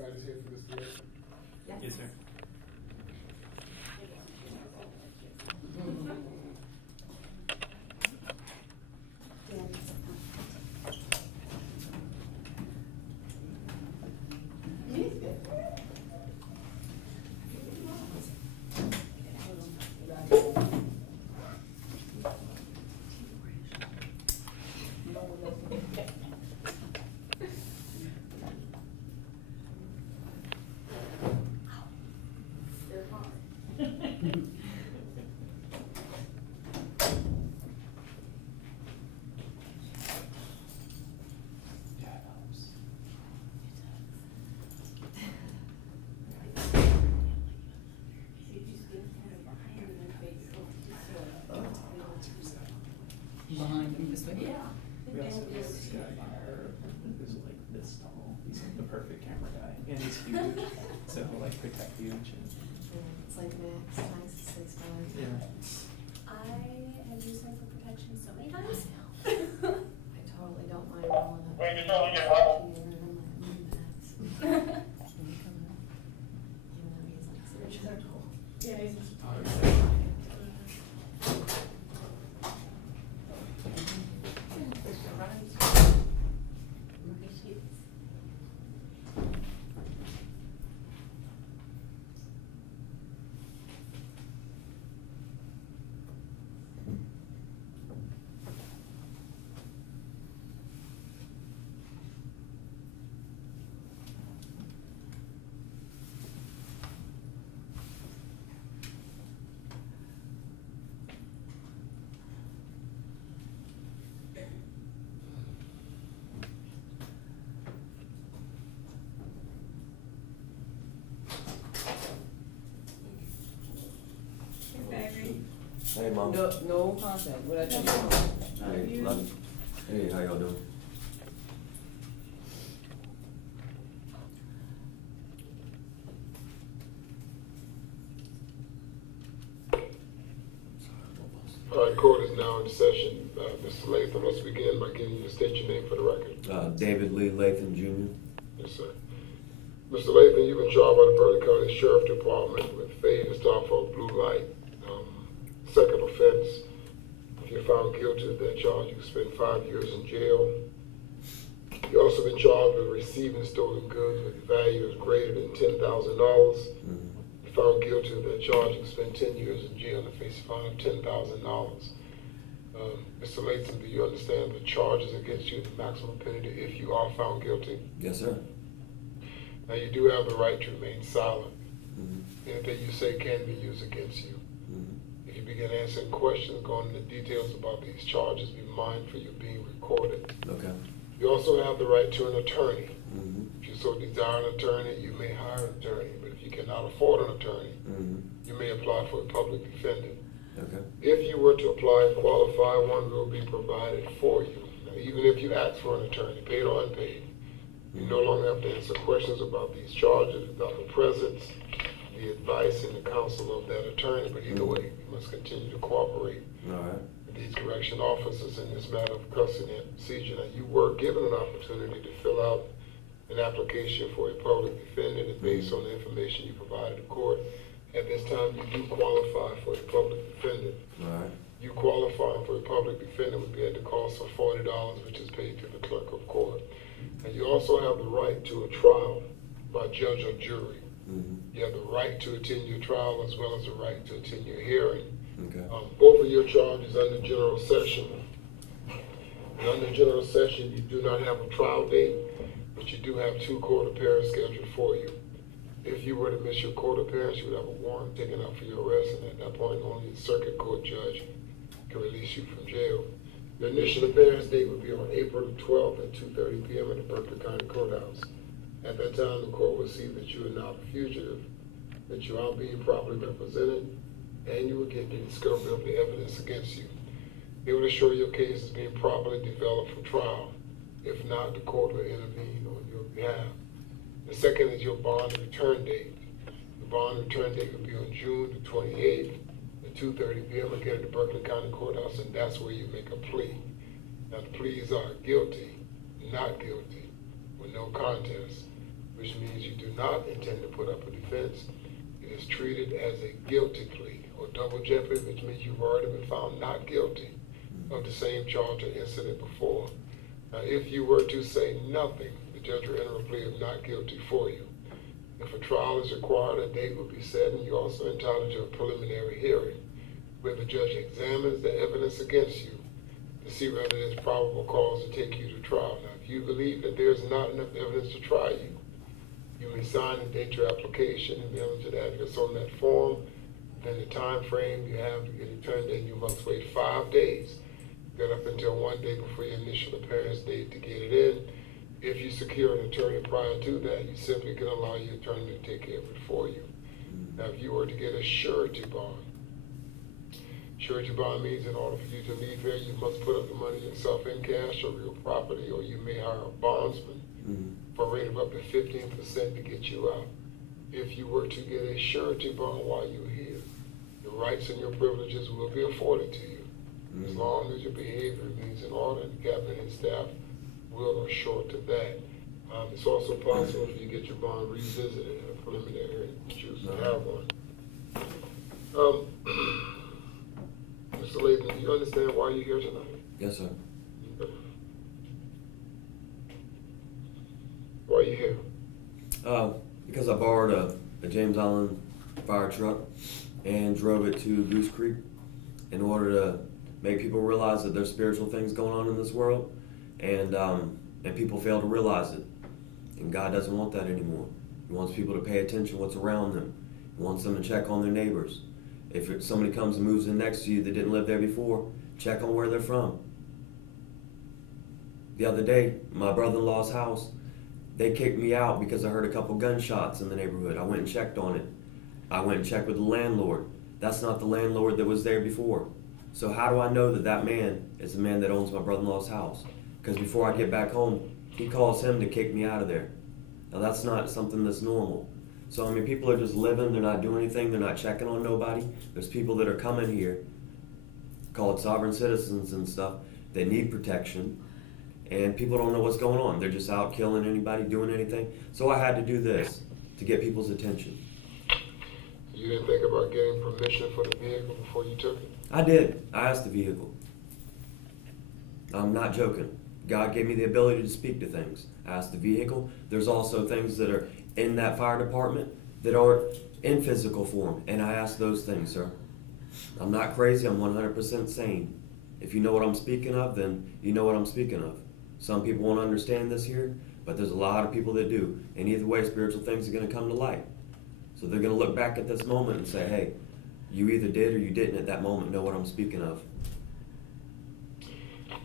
everybody's here for Mr. Latham? Yes, sir. Behind him this way? We also have this guy here who's like this tall. He's like the perfect camera guy, and he's huge, so he'll like protect you and shit. It's like Max times 6 times. Yeah. I have used them for protection so many times. I totally don't mind rolling up. Wait, you're telling me what? Even though he's like surgical. Yeah, he's Hey, Mom. No contact. What I tell you? Hey, love you. Hey, how y'all doing? All right, court is now in session. Mr. Latham, let's begin by getting you to state your name for the record. David Lee Latham Jr. Yes, sir. Mr. Latham, you've been charged by the Burley County Sheriff Department with failure to stop for a blue light. Second offense, if you're found guilty of that charge, you can spend 5 years in jail. You've also been charged with receiving stolen goods with value is greater than $10,000. If found guilty of that charge, you can spend 10 years in jail and face a fine of $10,000. Mr. Latham, do you understand the charges against you, the maximum penalty if you are found guilty? Yes, sir. Now, you do have the right to remain silent. Anything you say can be used against you. If you begin answering questions, going into details about these charges, be mindful you're being recorded. Okay. You also have the right to an attorney. If you so desire an attorney, you may hire an attorney. But if you cannot afford an attorney, you may apply for a public defender. Okay. If you were to apply and qualify, one will be provided for you. Now, even if you ask for an attorney, paid or unpaid, you no longer have to answer questions about these charges without the presence, the advice, and the counsel of that attorney. But either way, you must continue to cooperate All right. with these correction officers in this matter of custody and seizure. Now, you were given an opportunity to fill out an application for a public defender, and based on the information you provided to court, at this time you do qualify for a public defender. All right. You qualifying for a public defender would be at the cost of $40, which is paid to the clerk of court. And you also have the right to a trial by judge or jury. You have the right to attend your trial as well as the right to attend your hearing. Okay. Both of your charges under general session. And under general session, you do not have a trial date, but you do have 2 court appearances scheduled for you. If you were to miss your court appearance, you would have a warrant taken out for your arrest, and at that point, only the circuit court judge can release you from jail. Your initial appearance date would be on April the 12th at 2:30 p.m. at the Berkeley County Courthouse. At that time, the court will see that you are not a fugitive, that you are being properly represented, and you will get the discovery of the evidence against you. They will assure your case is being properly developed for trial. If not, the court will intervene on your behalf. The second is your bond return date. The bond return date will be on June the 28th at 2:30 p.m. again at the Berkeley County Courthouse, and that's where you make a plea. Now, the pleas are guilty, not guilty, with no contest. which means you do not intend to put up a defense. It is treated as a guilty plea, or double jeopardy, which means you've already been found not guilty of the same charge or incident before. Now, if you were to say nothing, the judge will enter a plea of not guilty for you. If a trial is required, a date will be set, and you're also entitled to a preliminary hearing, where the judge examines the evidence against you to see whether there's probable cause to take you to trial. Now, if you believe that there's not enough evidence to try you, you may sign and date your application and mail it to the address on that form. Then the time frame you have to get it turned in, you must wait 5 days. Get up until 1 day before your initial appearance date to get it in. If you secure an attorney prior to that, you simply can allow your attorney to take care of it for you. Now, if you were to get a surety bond, surety bond means in order for you to leave here, you must put up the money yourself in cash or real property, or you may hire a bondsman for a rate of up to 15% to get you out. If you were to get a surety bond while you're here, your rights and your privileges will be afforded to you, as long as your behavior remains in order, and the captain and staff will assure to that. It's also possible if you get your bond revisited in a preliminary and choose to have one. Mr. Latham, do you understand why you're here tonight? Yes, sir. Why are you here? Because I borrowed a James Island fire truck and drove it to Goose Creek in order to make people realize that there's spiritual things going on in this world, and people fail to realize it. And God doesn't want that anymore. He wants people to pay attention to what's around them. He wants them to check on their neighbors. If somebody comes and moves in next to you that didn't live there before, check on where they're from. The other day, my brother-in-law's house, they kicked me out because I heard a couple gunshots in the neighborhood. I went and checked on it. I went and checked with the landlord. That's not the landlord that was there before. So how do I know that that man is the man that owns my brother-in-law's house? Because before I get back home, he calls him to kick me out of there. Now that's not something that's normal. So I mean, people are just living, they're not doing anything, they're not checking on nobody. There's people that are coming here, called sovereign citizens and stuff, they need protection. And people don't know what's going on. They're just out killing anybody, doing anything. So I had to do this to get people's attention. You didn't think about getting permission for the vehicle before you took it? I did. I asked the vehicle. I'm not joking. God gave me the ability to speak to things. I asked the vehicle. There's also things that are in that fire department that aren't in physical form. And I asked those things, sir. I'm not crazy. I'm 100% sane. If you know what I'm speaking of, then you know what I'm speaking of. Some people won't understand this here, but there's a lot of people that do. And either way, spiritual things are going to come to light. So they're going to look back at this moment and say, hey, you either did or you didn't at that moment know what I'm speaking of.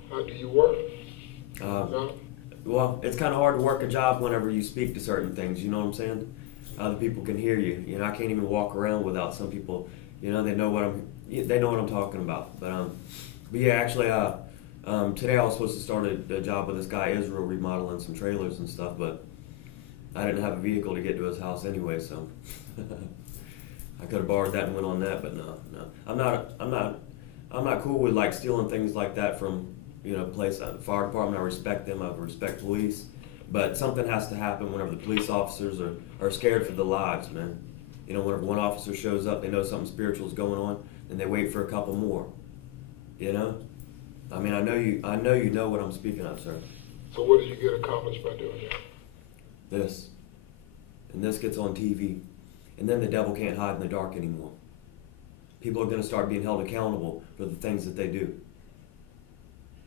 How do you work? Well, it's kind of hard to work a job whenever you speak to certain things, you know what I'm saying? Other people can hear you. You know, I can't even walk around without some people, you know, they know what I'm talking about. But yeah, actually, today I was supposed to start a job with this guy, Israel, remodeling some trailers and stuff, but I didn't have a vehicle to get to his house anyway, so I could have borrowed that and went on that, but no. I'm not cool with like stealing things like that from, you know, fire department. I respect them. I respect police, but something has to happen whenever the police officers are scared for their lives, man. You know, whenever one officer shows up, they know something spiritual is going on, and they wait for a couple more. You know, I mean, I know you know what I'm speaking of, sir. So what did you get accomplished by doing that? This, and this gets on TV, and then the devil can't hide in the dark anymore. People are going to start being held accountable for the things that they do.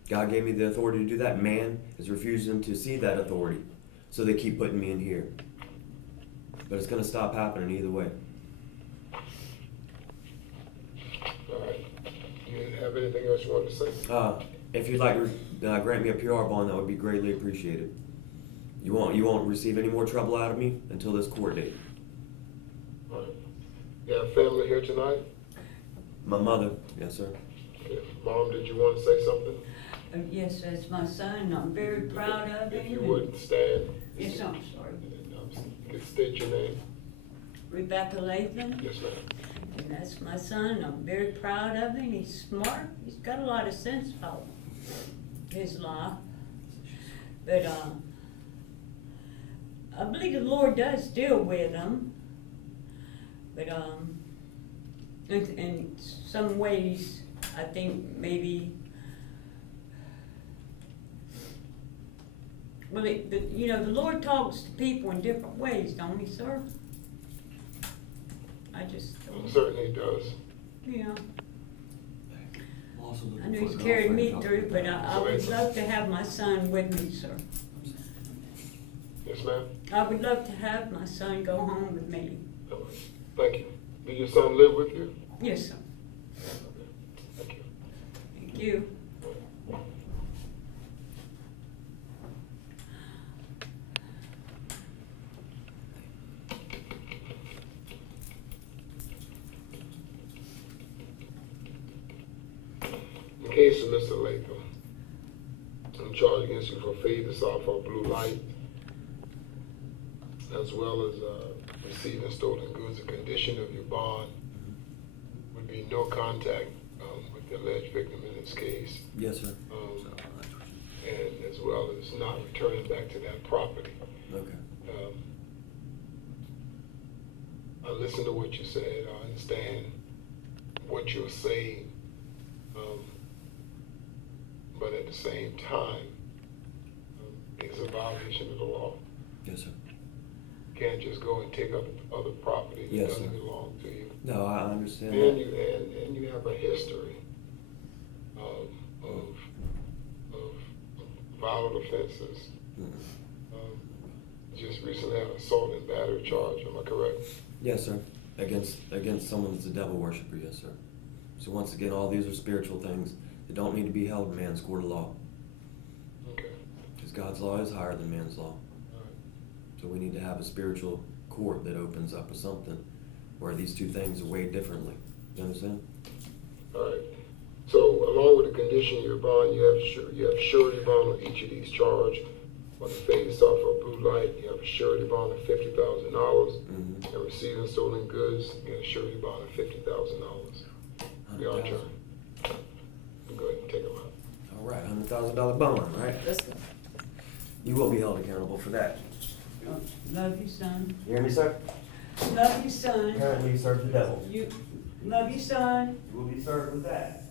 God gave me the authority to do that. Man is refusing to see that authority, so they keep putting me in here. But it's going to stop happening either way. All right. You didn't have anything else you wanted to say? If you'd like to grant me a PR bond, that would be greatly appreciated. You won't receive any more trouble out of me until this court date. All right. You have family here tonight? My mother, yes, sir. Okay. Mom, did you want to say something? Yes, that's my son. I'm very proud of him. If you wouldn't stand. Yes, I'm sorry. You can state your name. Rebecca Latham. Yes, ma'am. And that's my son. I'm very proud of him. He's smart. He's got a lot of sense about his life. But I believe the Lord does deal with them, but, in some ways, I think maybe, well, you know, the Lord talks to people in different ways, don't he, sir? I just, Certainly does. you know, I'm also looking I know for he's a carried me girlfriend through, but I would So- love to have my son with me, sir. Yes, ma'am? I would love to have my son go home with me. All right. Thank you. Did your son live with you? Yes, sir. Thank you. Thank you. In case of Mr. Latham, I'm charged against you for failure to stop for a blue light, as well as receiving stolen goods. The condition of your bond would be no contact with the alleged victim in this case, Yes, sir. and as well as not returning back to that property. Okay. I listened to what you said. I understand what you're saying. But at the same time, it's a violation of the law. Yes, sir. You can't just go and take up other property that Yes, doesn't sir. belong to you. No, I understand And that. you have a history of violent offenses. Mm. Just recently had an assault and battery charge. Am I correct? Yes, sir. Against someone that's a devil worshiper, yes, sir. So once again, all these are spiritual things that don't need to be held in man's court of law. Okay. Because God's law is higher than man's law. All right. So we need to have a spiritual court that opens up or something where these two things are weighed differently. You understand? All right. So along with the condition of your bond, you have surety bond on each of these charges. On the failure to stop for a blue light, you have a surety bond of $50,000. Mm-hmm. And receiving stolen goods, you have a surety bond of $50,000. Be our turn. Go ahead and take them out. All right, $100,000 bond, right? Let's go. You will be held accountable for that. Love you, son. You hear me, sir? Love you, son. Apparently you served the devil. You, love you, son. You will be served with that.